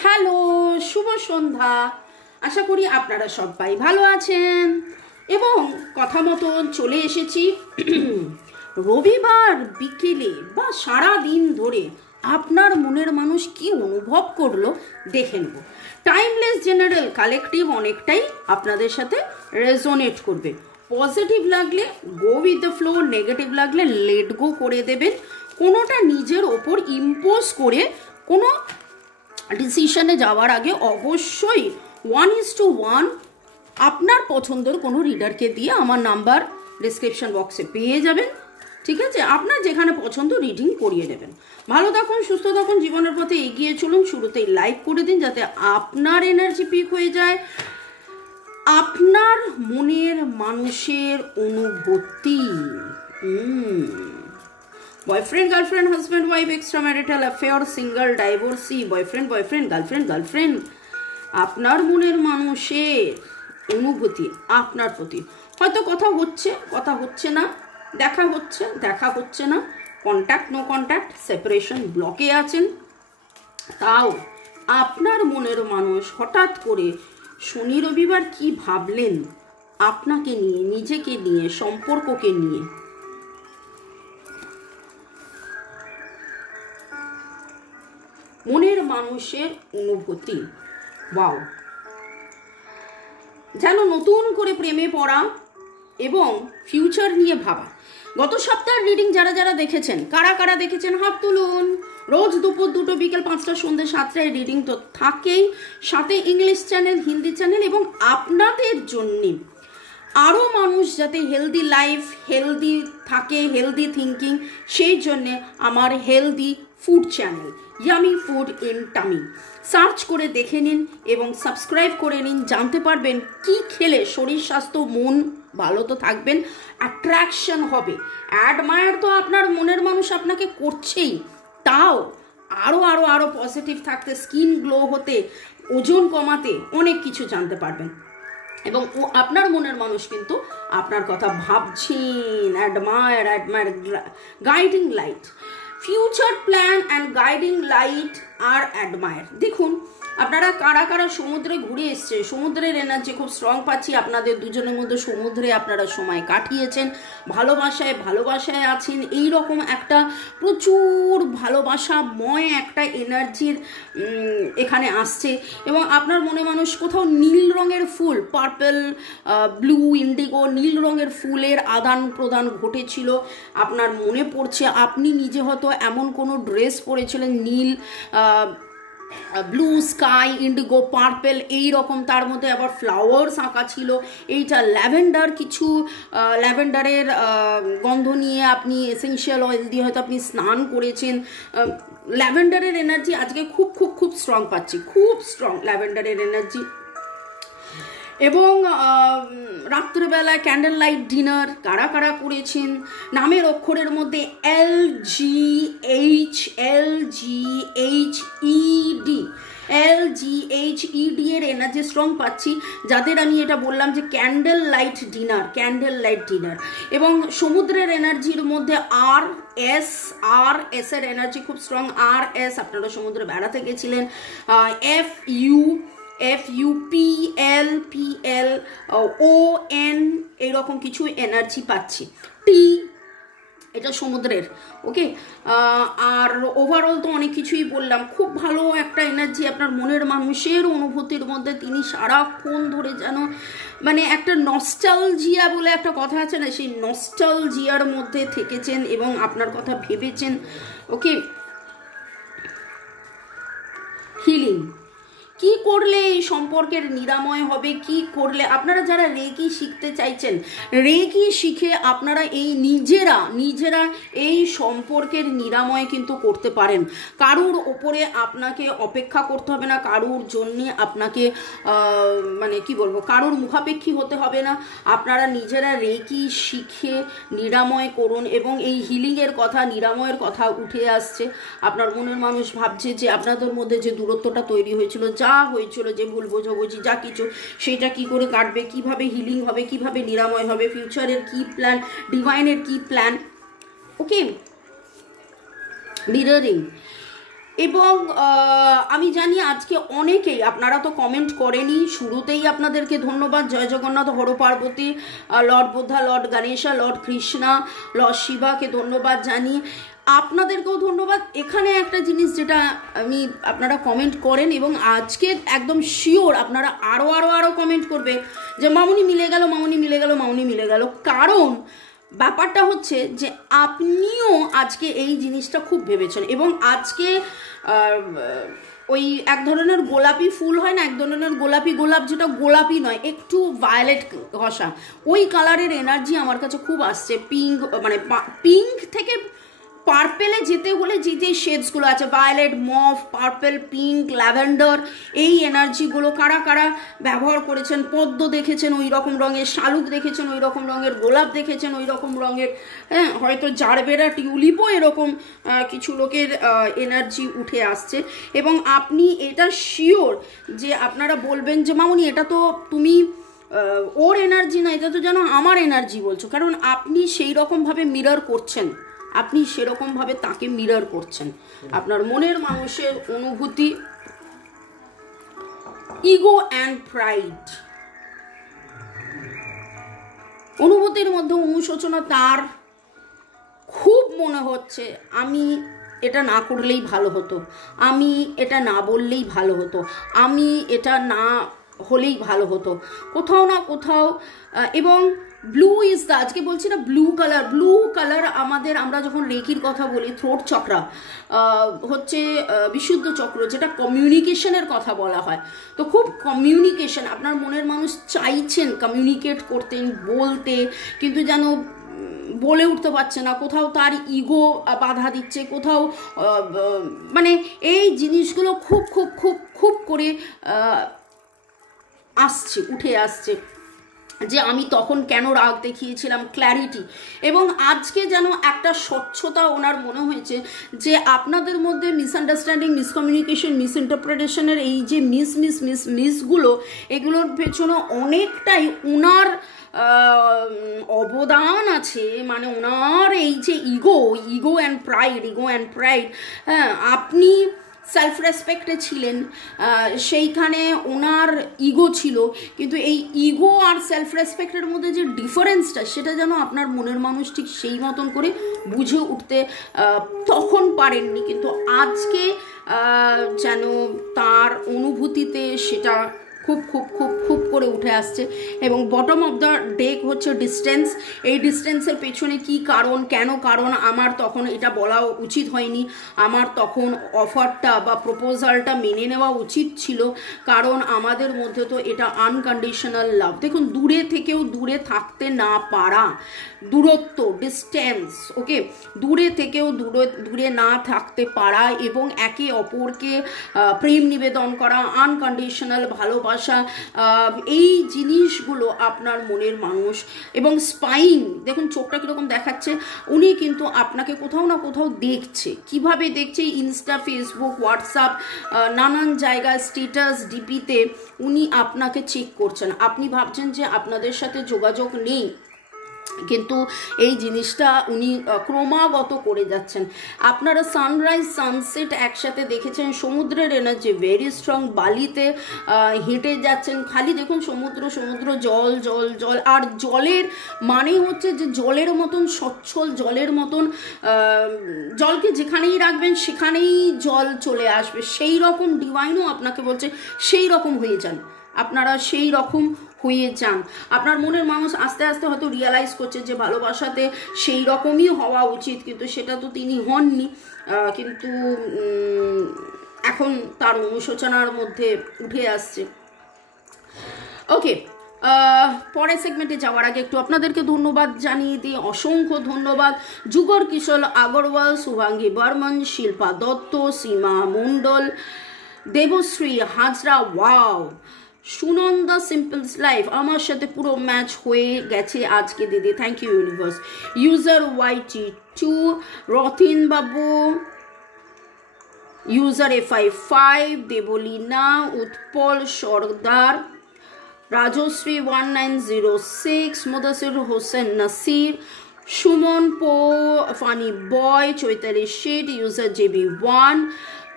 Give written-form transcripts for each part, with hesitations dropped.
Hello, শুভ সন্ধ্যা। আশা করি আপনারা সবাই ভালো আছেন এবং কথা মতন চলে এসেছি রবিবার বিকেলে বা সারা দিন ধরে আপনার মনের মানুষ কি অনুভব করলো দেখে নেব। টাইমলেস জেনারেল কালেকটিভ অনেকটাই আপনাদের সাথে রেজোনেট করবে। পজিটিভ লাগলে go with the flow, negative লাগলে লেট গো করে দেবেন। কোনোটা নিজের ওপর ইম্পোজ করে কোনো ডিসিশনে যাওয়ার আগে অবশ্যই 1:1 আপনার পছন্দের কোনো রিডারকে দিয়ে আমার নাম্বার ডিসক্রিপশন বক্সে পেয়ে যাবেন। ঠিক আছে, আপনার যেখানে পছন্দ রিডিং করিয়ে নেবেন। ভালো থাকুন, সুস্থ থাকুন, জীবনের পথে এগিয়ে চলুন। শুরুতেই লাইক করে দিন যাতে আপনার এনার্জি পিক হয়ে যায়। আপনার মনের মানুষের অনুভূতি, boyfriend girlfriend, husband wife, extra marital affair, single, divorcee, boyfriend girlfriend girlfriend, আপনার মনের মানুষের অনুভূতি আপনার প্রতি। হয়তো কথা হচ্ছে না, দেখা হচ্ছে না, কন্ট্যাক্ট নো কন্ট্যাক্ট, সেপারেশন, ব্লকে আছেন। তাও আপনার মনের মানুষ হঠাৎ করে শনি রবিবার কি ভাবলেন আপনাকে নিয়ে, নিজেকে নিয়ে, সম্পর্ককে নিয়ে। মনের মানুষের অনুভূতি, ওয়াও, যেন নতুন করে প্রেমে পড়া এবং ফিউচার নিয়ে ভাবা। গত সপ্তাহের রিডিং যারা যারা দেখেছেন, কারা দেখেছেন হাত তুলুন। রোজ দুপুর 2টো, বিকেল 5টা, সন্ধ্যে 7টায় রিডিং তো থাকেই, সাথে ইংলিশ চ্যানেল, হিন্দি চ্যানেল এবং আপনাদের জন্যে আরও মানুষ যাতে হেলদি লাইফ, হেলদি থাকে, হেলদি থিঙ্কিং, সেই জন্যে আমার healthy food channel yummy food in tummy search করে দেখে নিন এবং সাবস্ক্রাইব করে নিন। জানতে পারবেন কি খেলে শরীর স্বাস্থ্য মন ভালো তো থাকবেন, অ্যাট্রাকশন হবে। অ্যাডমায়ার তো আপনার মনের মানুষ আপনাকে করছেই, তাও আরও পজিটিভ থাকতে, স্কিন গ্লো হতে, ওজন কমাতে অনেক কিছু জানতে পারবেন। এবং আপনার মনের মানুষ কিন্তু আপনার কথা ভাবছেন। Admire guiding light, future plan and guiding light আর অ্যাডমায়ার। দেখুন আপনারা কারা সমুদ্রে ঘুরে এসছে, সমুদ্রের এনার্জি খুব স্ট্রং পাচ্ছি। আপনাদের দুজনের মধ্যে সমুদ্রে আপনারা সময় কাটিয়েছেন, ভালোবাসায় আছেন। এই রকম একটা প্রচুর ভালোবাসাময় একটা এনার্জির এখানে আসছে। এবং আপনার মনে মানুষ কোথাও নীল রঙের ফুল, পার্পল, ব্লু, ইন্ডিগো, নীল রঙের ফুলের আদান প্রদান ঘটেছিল। আপনার মনে পড়ছে আপনি নিজে হয়তো এমন কোনো ড্রেস পরেছিলেন, নীল, ব্লু স্কাই, ইন্ডিগো, পার্পেল, এই রকম, তার মধ্যে আবার ফ্লাওয়ার্স আঁকা ছিল। এইটা ল্যাভেন্ডার, কিছু ল্যাভেন্ডারের গন্ধ নিয়ে আপনি এসেনশিয়াল অয়েল দিয়ে হয়তো আপনি স্নান করেছেন। ল্যাভেন্ডারের এনার্জি আজকে খুব স্ট্রং পাচ্ছি, খুব স্ট্রং ল্যাভেন্ডারের এনার্জি। এবং রাত্রেবেলায় ক্যান্ডেল লাইট ডিনার কারা করেছেন। নামের অক্ষরের মধ্যে LGHED এর এনার্জি স্ট্রং পাচ্ছি। যাদের আমি এটা বললাম যে ক্যান্ডেল লাইট ডিনার এবং সমুদ্রের এনার্জির মধ্যে RS এর এনার্জি খুব স্ট্রং। RS আপনারা সমুদ্রে বেড়াতে গেছিলেন। FUPL ON এইরকম কিছু এনার্জি পাচ্ছি। টি এটা সমুদ্রের, ওকে। আর ওভারঅল তো অনেক কিছুই বললাম। খুব ভালো একটা এনার্জি আপনার মনের মানুষের অনুভূতির মধ্যে। তিনি সারাক্ষণ ধরে যেন মানে একটা নস্টালজিয়া বলে একটা কথা আছে না, সেই নস্টালজিয়ার মধ্যে থেকেছেন এবং আপনার কথা ভেবেছেন, ওকে। হিলিং, কি করলে এই সম্পর্কের নিরাময় হবে, কি করলে আপনারা যারা রেকি শিখতে চাইছেন, রেকি শিখে আপনারা এই নিজেরা এই সম্পর্কের নিরাময় কিন্তু করতে পারেন। কারুর ওপরে আপনাকে অপেক্ষা করতে হবে না, কারুর জন্যে আপনাকে মানে কি বলবো, কারুর মুখাপেক্ষী হতে হবে না। আপনারা নিজেরা রেকি শিখে নিরাময় করুন। এবং এই হিলিংয়ের কথা, নিরাময়ের কথা উঠে আসছে। আপনার মনের মানুষ ভাবছে যে আপনাদের মধ্যে যে দূরত্বটা তৈরি হয়েছিল, হয়েছিল, যে ভুল বোঝাবুঝি যা কিছু, সেটা কি করে কাটবে, কিভাবে হিলিং হবে, কিভাবে নিরাময় হবে, ফিউচারের কি প্ল্যান, ডিভাইনের কি প্ল্যান, ওকে। মিররিং, এবং আমি জানি আজকে অনেকেই, আপনারা তো কমেন্ট করেনি, শুরুতেই আপনাদেরকে ধন্যবাদ। জয় Jagannath, Har Parvati, lord Buddha, lord Ganesha, lord Krishna, lord শিবাকে ধন্যবাদ জানি। আপনাদেরকেও ধন্যবাদ। এখানে একটা জিনিস যেটা আমি, আপনারা কমেন্ট করেন এবং আজকে একদম শিওর আপনারা আরও আরও আরও কমেন্ট করবে যে মামুনি মিলে গেল, মামুনি মিলে গেল, মামুনি মিলে গেল। কারণ ব্যাপারটা হচ্ছে যে আপনিও আজকে এই জিনিসটা খুব ভেবেছেন এবং আজকে ওই এক ধরনের গোলাপি ফুল হয় না, এক ধরনের গোলাপি গোলাপ, যেটা গোলাপি নয়, একটু ভায়োলেট ঘষা, ওই কালারের এনার্জি আমার কাছে খুব আসছে। পিঙ্ক, মানে পিঙ্ক থেকে পার্পেলে যেতে হলে যে যে শেডসগুলো আছে, violet, mauve, purple, pink, lavender, এই এনার্জিগুলো কারা কারা ব্যবহার করেছেন। পদ্ম দেখেছেন ওই রকম রঙের, শালুক দেখেছেন ওই রকম রঙের, গোলাপ দেখেছেন ওই রকম রঙের, হ্যাঁ, হয়তো জারবেরা, টিউলিপও এরকম কিছু লোকের এনার্জি উঠে আসছে। এবং আপনি এটা শিওর যে আপনারা বলবেন যে মামুনি এটা তো তুমি ওর এনার্জি না, এটা তো যেন আমার এনার্জি বলছো। কারণ আপনি সেই রকমভাবে মিরর করছেন, আপনি সেরকমভাবে তাকে মিরর করছেন। আপনার মনের মানুষের অনুভূতি, ইগো অ্যান্ড প্রাইড, অনুভূতির মধ্যে অনুশোচনা। তার খুব মনে হচ্ছে আমি এটা না করলেই ভালো হতো, আমি এটা না বললেই ভালো হতো, আমি এটা না হলেই ভালো হতো কোথাও না কোথাও। এবং ব্লু ইজ দ্য, আজকে বলছি না ব্লু কালার, ব্লু কালার আমাদের, আমরা যখন রেকির কথা বলি, থ্রোট চক্রা হচ্ছে বিশুদ্ধ চক্র, যেটা কমিউনিকেশনের কথা বলা হয়। তো খুব কমিউনিকেশন, আপনার মনের মানুষ চাইছেন কমিউনিকেট করতে, বলতে, কিন্তু যেন বলে উঠতে পারছে না, কোথাও তার ইগো বাধা দিচ্ছে, কোথাও মানে এই জিনিসগুলো খুব খুব খুব খুব করে আসছে, উঠে আসছে যে আমি তখন কেন রাগ দেখিয়েছিলাম, ক্ল্যারিটি। এবং আজকে যেন একটা স্বচ্ছতা ওনার মনে হয়েছে যে আপনাদের মধ্যে মিসআন্ডারস্ট্যান্ডিং, মিসকমিউনিকেশন, মিসইন্টারপ্রিটেশনের এই যে মিসগুলো, এগুলোর পেছনে অনেকটাই ওনার অবদান আছে। মানে ওনার এই যে ইগো অ্যান্ড প্রাইড, হ্যাঁ, আপনি সেলফ রেসপেক্টে ছিলেন, সেইখানে ওনার ইগো ছিল, কিন্তু এই ইগো আর সেলফ রেসপেক্টের মধ্যে যে ডিফারেন্সটা, সেটা যেন আপনার মনের মানুষ ঠিক সেই মতন করে বুঝে উঠতে তখন পারেননি, কিন্তু আজকে যেন তার অনুভূতিতে সেটা খুব খুব খুব খুব করে উঠে আসছে। এবং বটম অফ দ্য ডেক হচ্ছে ডিস্টেন্স। এই ডিস্টেন্সের পেছনে কি কারণ, কেন কারণ, আমার তখন এটা বলা উচিত হয়নি, আমার তখন অফারটা বা প্রপোজালটা মেনে নেওয়া উচিত ছিল, কারণ আমাদের মধ্যে তো এটা আনকন্ডিশনাল লাভ। দেখুন, দূরে থেকেও দূরে থাকতে না পারা, দূরত্ব, ডিস্টেন্স, ওকে, দূরে থেকেও দূরে না থাকতে পারা এবং একে অপরকে প্রেম নিবেদন করা, আনকন্ডিশনাল ভালোবাসা, এই জিনিসগুলো আপনার মনের মানুষ। এবং স্পাইন, দেখুন চোখটা কীরকম দেখাচ্ছে, উনি কিন্তু আপনাকে কোথাও না কোথাও দেখছে। কিভাবে দেখছে? ইনস্টা, ফেসবুক, হোয়াটসঅ্যাপ, নানান জায়গায় স্ট্যাটাস, ডিপিতে উনি আপনাকে চেক করছেন। আপনি ভাবছেন যে আপনাদের সাথে যোগাযোগ নেই, কিন্তু এই জিনিসটা উনি ক্রমাগত করে যাচ্ছেন। আপনারা সানরাইজ সানসেট একসাথে দেখেছেন, সমুদ্রের এনার্জি ভেরি স্ট্রং, বালিতে হেঁটে যাচ্ছেন, খালি দেখুন সমুদ্র সমুদ্র, জল জল জল। আর জলের মানে হচ্ছে যে জলের মতন সচ্ছল, জলের মতন, জলকে যেখানেই রাখবেন সেখানেই জল চলে আসবে, সেই রকম ডিভাইনও আপনাকে বলছে সেই রকম হয়ে যান, আপনারা সেই রকম হয়ে যান। আপনার মনের মানুষ আস্তে আস্তে হয়তো রিয়ালাইজ করছে যে ভালোবাসাতে সেই রকমই হওয়া উচিত, কিন্তু সেটা তো তিনি হননি, কিন্তু এখন তার অনুশোচনার মধ্যে উঠে আসছে। ওকে, পরের সেগমেন্টে যাওয়ার আগে একটু আপনাদেরকে ধন্যবাদ জানিয়ে দিই, অসংখ্য ধন্যবাদ। যুগর Kishore Agarwal, Shubhangi Barman, Shilpa Dutta, Seema Mondal, Debashree Hazra, wow, Sunanda simple's life, আমার সাথে পুরো ম্যাচ হয়ে গেছে আজকে দিদি, thank you universe. User YT2, Rathin বাবু, ইউজার FI5, দেবলীনা, উৎপল সর্দার, রাজশ্রী 1906, মুদাসির হোসেন নাসির, সুমন পো, funny boy, Chaitali shade, user JB1,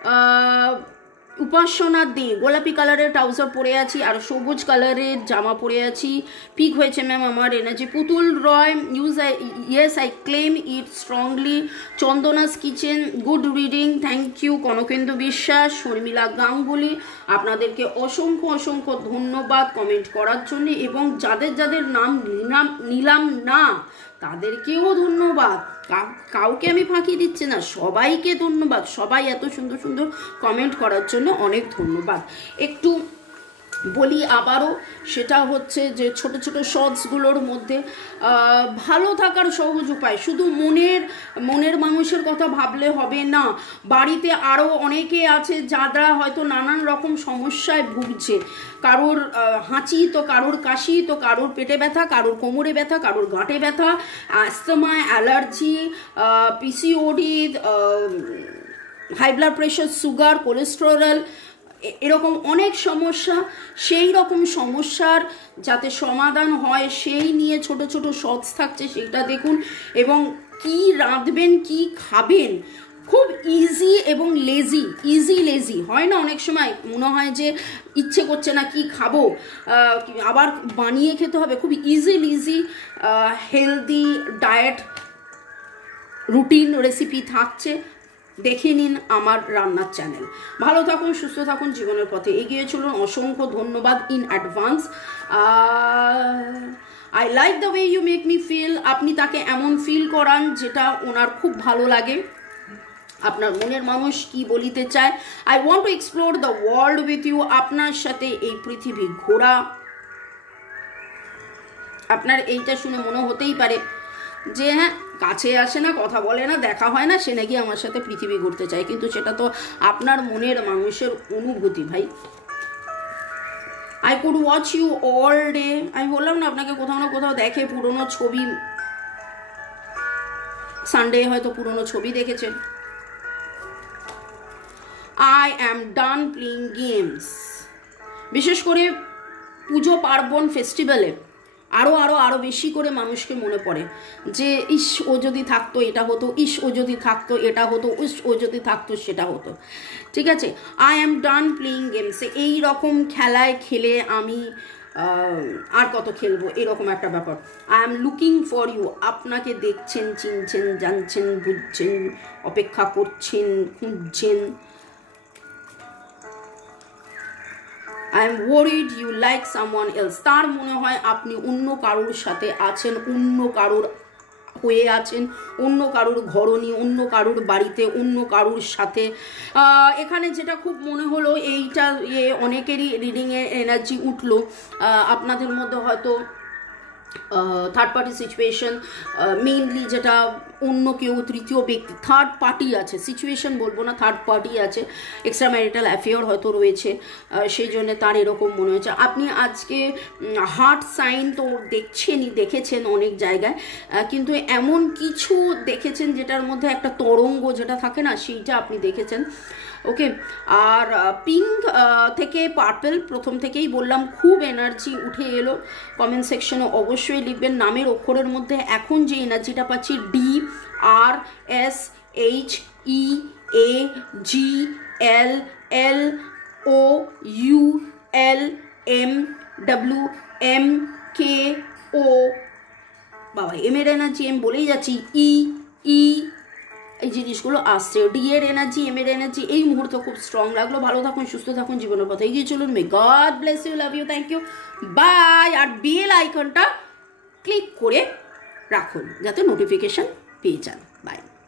Upasana Dey গোলাপি কালারের ট্রাউজার পরে আছি আর সবুজ কালারের জামা পরে আছি। পিক হয়েছে ম্যাম আমার energy. Putul Roy yes I claim it strongly. Chandana's kitchen good reading, thank you. Kanakendu Biswas, Sharmila Ganguly, আপনাদেরকে অসংখ্য অসংখ্য ধন্যবাদ কমেন্ট করার জন্য, এবং যাদের যাদের নাম নিলাম না তাদেরকেও ধন্যবাদ। কাউকে আমি ফাঁকি দিচ্ছি না, সবাইকে ধন্যবাদ। সবাই এত সুন্দর সুন্দর কমেন্ট করার জন্য অনেক ধন্যবাদ। একটু বলি আবারও, সেটা হচ্ছে যে ছোট ছোট শর্টসগুলোর মধ্যে ভালো থাকার সহজ উপায়, শুধু মনের মানুষের কথা ভাবলে হবে না। বাড়িতে আরও অনেকে আছে যারা হয়তো নানান রকম সমস্যায় ভুগছে, কারোর হাঁচি তো কারোর কাশি তো কারোর পেটে ব্যথা, কারোর কোমরে ব্যথা, কারোর গাঁটে ব্যথা, asthma, allergy, PCOD, high blood pressure, sugar, cholesterol, এরকম অনেক সমস্যা। সেই রকম সমস্যার যাতে সমাধান হয় সেই নিয়ে ছোট ছোট শর্টস থাকছে, সেইটা দেখুন। এবং কি রাঁধবেন, কি খাবেন, খুব ইজি এবং লেজি হয় না, অনেক সময় মনে হয় যে ইচ্ছে করছে না কি খাবো, আবার বানিয়ে খেতে হবে। খুব easy healthy diet routine recipe থাকছে, দেখে নিন আমার রান্নার চ্যানেল। ভালো থাকুন, সুস্থ থাকুন, জীবনের পথে এগিয়ে চলুন। অসংখ্য ধন্যবাদ in advance. I like the way you make me feel. আপনি তাকে এমন ফিল করান যেটা ওনার খুব ভালো লাগে। আপনার মনের মানুষ কি বলিতে চায়। I want to explore the world with you. আপনার সাথে এই পৃথিবী ঘোরা। আপনার এইটা শুনে মনে হতেই পারে যে হ্যাঁ, কাছে আসে না, কথা বলে না, দেখা হয় না, সে নাকি আমার সাথে পৃথিবী ঘুরতে চায়, কিন্তু সেটা তো আপনার মনের মানুষের অনুভূতি ভাই। I could watch you all day. আমি বললাম না আপনাকে কোথাও না কোথাও দেখে, পুরোনো ছবি, সানডে হয়তো পুরোনো ছবি দেখেছেন। I am done playing games. বিশেষ করে পুজো পার্বণ ফেস্টিভ্যালে আরও বেশি করে মানুষকে মনে পড়ে যে ইস ও যদি থাকতো এটা হতো, ইস ও যদি থাকতো এটা হতো, ইস ও যদি থাকতো সেটা হতো। ঠিক আছে, I am done playing games. এই রকম খেলায় খেলে আমি আর কত খেলবো, এরকম একটা ব্যাপার। I am looking for you. আপনাকে দেখছেন, চিনছেন, জানছেন, বুঝছেন, অপেক্ষা করছেন, খুঁজছেন। I am worried you like someone else. তার মনে হয় আপনি অন্য কারোর সাথে আছেন, অন্য কারোর হয়ে আছেন, অন্য কারোর ঘরণী, অন্য কারোর বাড়িতে, অন্য কারোর সাথে। এখানে যেটা খুব মনে হলো, এইটা অনেকেরই রিডিংয়ে এনার্জি উঠলো। আপনাদের মধ্যে হয়তো থার্ড পার্টি সিচুয়েশন, মেইনলি যেটা অন্য কেউ তৃতীয় ব্যক্তি, থার্ড পার্টি আছে, সিচুয়েশন বলবো না, থার্ড পার্টি আছে, এক্সট্রা ম্যারিটাল অ্যাফেয়ার হয়তো রয়েছে, সেই জন্য তার এরকম মনে হয়েছে। আপনি আজকে হার্ট সাইন তো দেখেছেন অনেক জায়গায়, কিন্তু এমন কিছু দেখেছেন যেটার মধ্যে একটা তরঙ্গ যেটা থাকে না, সেইটা আপনি দেখেছেন। ওকে, আর পিঙ্ক থেকে পার্পল প্রথম থেকেই বললাম খুব এনার্জি উঠে এলো। কমেন্ট সেকশনে অবশ্যই লিখবেন। নামের অক্ষরের মধ্যে এখন যে এনার্জিটা পাচ্ছি, DRSHEAGLLOULMWMKO, বাবা এমের এনার্জি এম বলেই যাচ্ছি, এই জিনিসগুলো আসছে। ডি এর এনার্জি, এম এর এনার্জি এই মুহূর্তে খুব স্ট্রং লাগলো। ভালো থাকুন, সুস্থ থাকুন, জীবনের পথে এগিয়ে চলুন। May God bless you, love you, thank you, bye. আর বেল আইকনটা ক্লিক করে রাখুন যাতে নোটিফিকেশন পেয়ে যান। বাই।